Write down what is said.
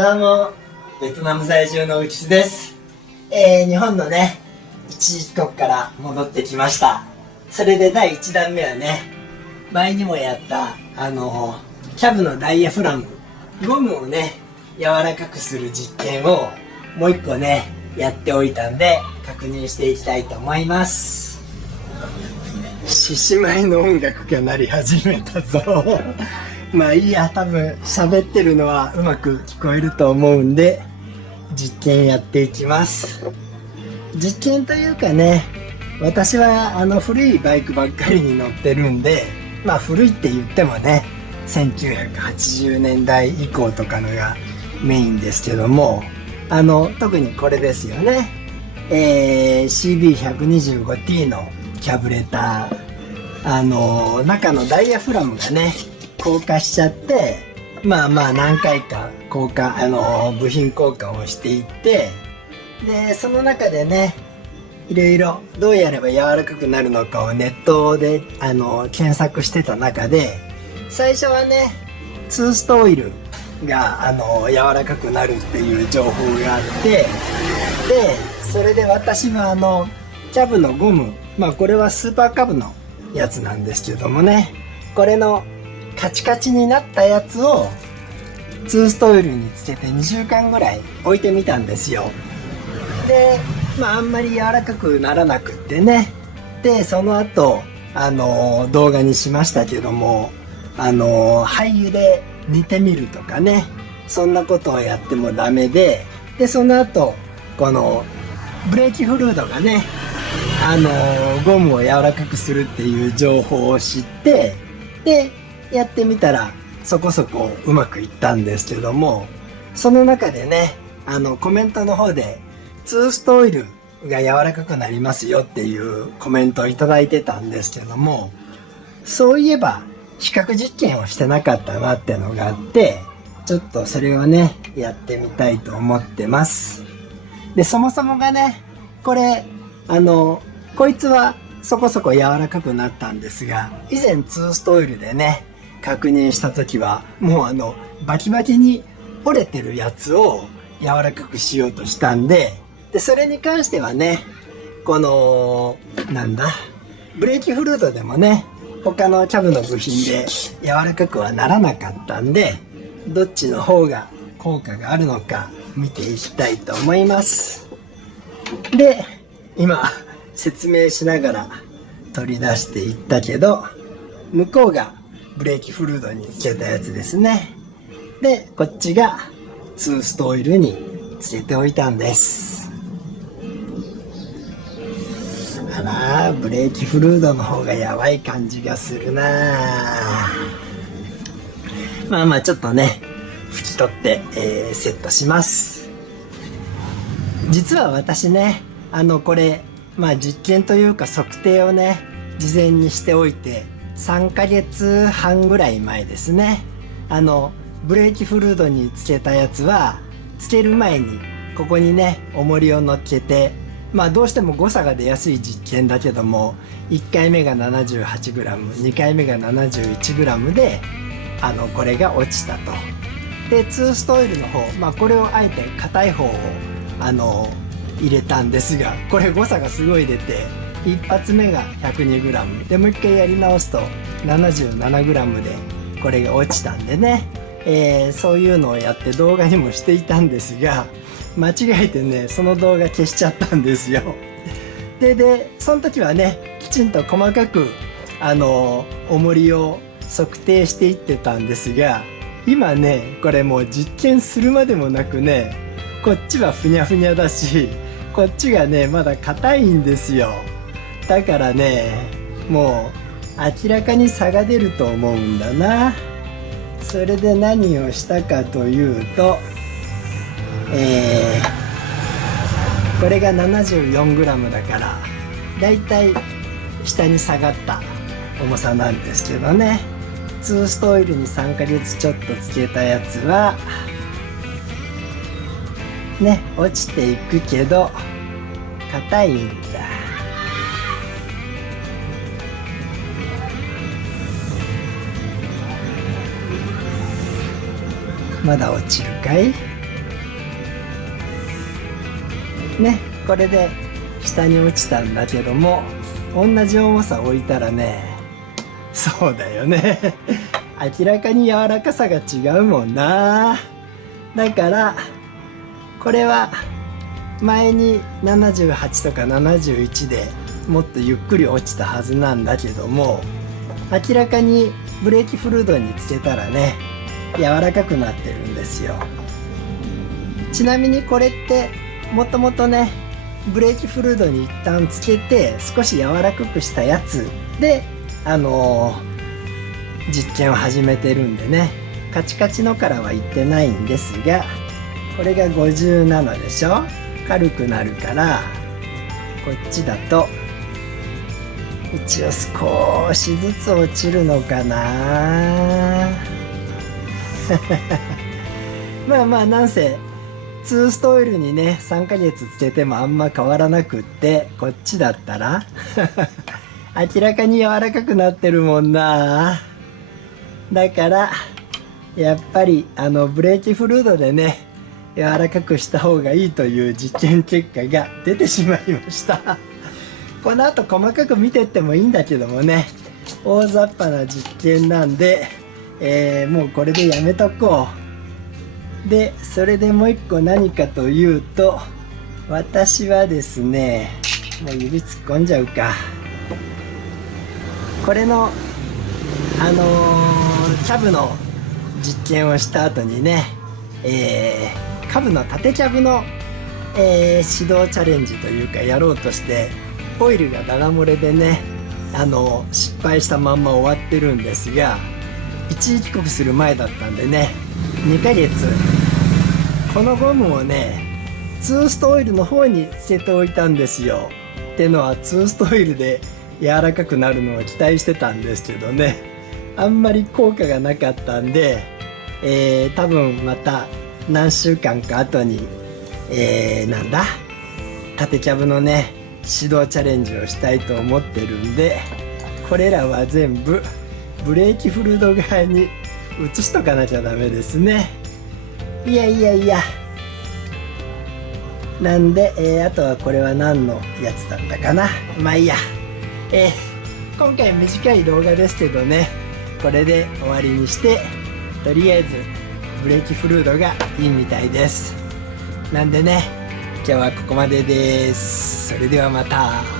どうも、ベトナム在住の浮津です。日本のね、一時帰国から戻ってきました。それで第1弾目はね、前にもやった、キャブのダイヤフラム、ゴムをね、柔らかくする実験をもう一個ね、やっておいたんで、確認していきたいと思います。獅子舞の音楽が鳴り始めたぞ。まあいいや、多分喋ってるのはうまく聞こえると思うんで、実験やっていきます。実験というかね、私は古いバイクばっかりに乗ってるんで、まあ古いって言ってもね、1980年代以降とかのがメインですけども、特にこれですよね。CB125T のキャブレター、中のダイヤフラムがね、硬化しちゃって、まあ何回か部品交換をしていって、でその中でね、いろいろどうやれば柔らかくなるのかをネットで検索してた中で、最初はね、ツーストオイルが柔らかくなるっていう情報があって、でそれで私はキャブのゴム、まあこれはスーパーカブのやつなんですけどもね、これのカチカチになったやつをツーストオイルにつけて2週間ぐらい置いてみたんですよ。でまああんまり柔らかくならなくってね、でその後動画にしましたけども、廃油で煮てみるとかね、そんなことをやってもダメで、でその後このブレーキフルードがね、ゴムを柔らかくするっていう情報を知って、でやってみたらそこそこうまくいったんですけども、その中でね、コメントの方でツーストオイルが柔らかくなりますよっていうコメントをいただいてたんですけども、そういえば比較実験をしてなかったなってのがあって、ちょっとそれをねやってみたいと思ってます。でそもそもがね、これこいつはそこそこ柔らかくなったんですが、以前ツーストオイルでね確認した時はもうバキバキに折れてるやつを柔らかくしようとしたんで、それに関してはね、このブレーキフルードでもね、他のキャブの部品で柔らかくはならなかったんで、どっちの方が効果があるのか見ていきたいと思います。で今説明しながら取り出していったけど、向こうがブレーキフルードにつけたやつですね。でこっちがツーストオイルにつけておいたんです。あら、ブレーキフルードの方がやばい感じがするな。まあちょっとね拭き取って、セットします。実は私ね、これ実験というか測定をね事前にしておいて3ヶ月半ぐらい前ですね、ブレーキフルードにつけたやつはつける前にここにね重りを乗っけて、どうしても誤差が出やすい実験だけども、1回目が 78g、 2回目が 71g でこれが落ちたと。でツーストオイルの方、これをあえて硬い方を入れたんですが、これ誤差がすごい出て、一発目が 102g でもう一回やり直すと 77g でこれが落ちたんでね、そういうのをやって動画にもしていたんですが、間違えてねその動画消しちゃったんですよ。でその時はねきちんと細かく重りを測定していってたんですが、今ねこれもう実験するまでもなくね、こっちはふにゃふにゃだし、こっちがねまだ硬いんですよ。だからねもう明らかに差が出ると思うんだな。それで何をしたかというと、これが 74g だからだいたい下に下がった重さなんですけどね、ツーストオイルに3ヶ月ちょっとつけたやつはね落ちていくけど硬いんだ。まだ落ちるかい？ね、これで下に落ちたんだけども、同じ重さ置いたらね、そうだよね明らかに柔らかさが違うもんな。だからこれは前に78とか71でもっとゆっくり落ちたはずなんだけども、明らかにブレーキフルードにつけたらね、柔らかくなってるんですよ。ちなみにこれってもともとね、ブレーキフルードに一旦つけて少し柔らかくしたやつで実験を始めてるんでね、カチカチのからは言ってないんですが、これが57でしょ。軽くなるからこっちだと一応少しずつ落ちるのかなまあまあなんせ2ストオイルにね3ヶ月つけてもあんま変わらなくって、こっちだったら明らかに柔らかくなってるもんな。だからやっぱりブレーキフルードでね柔らかくした方がいいという実験結果が出てしまいましたこの後細かく見てってもいいんだけどもね、大雑把な実験なんで、もうこれでやめとこう。でそれでもう一個何かというと、私はですね、もう指突っ込んじゃうか。これのキャブの実験をした後にね、カブの縦キャブの、指導チャレンジというかやろうとして、オイルがダダ漏れでね失敗したまんま終わってるんですが、一時帰国する前だったんでね、2ヶ月このゴムをね2ストオイルの方につけておいたんですよ。ってのは2ストオイルで柔らかくなるのを期待してたんですけどね、あんまり効果がなかったんで、多分また何週間か後に、なんだ縦キャブのね指導チャレンジをしたいと思ってるんで、これらは全部ブレーキフルード側に移しとかなきゃダメですね。いやいやいや、なんで、あとはこれは何のやつだったかな。まあいいや、今回短い動画ですけどね、これで終わりにして、とりあえずブレーキフルードがいいみたいです。なんでね、今日はここまでです。それではまた。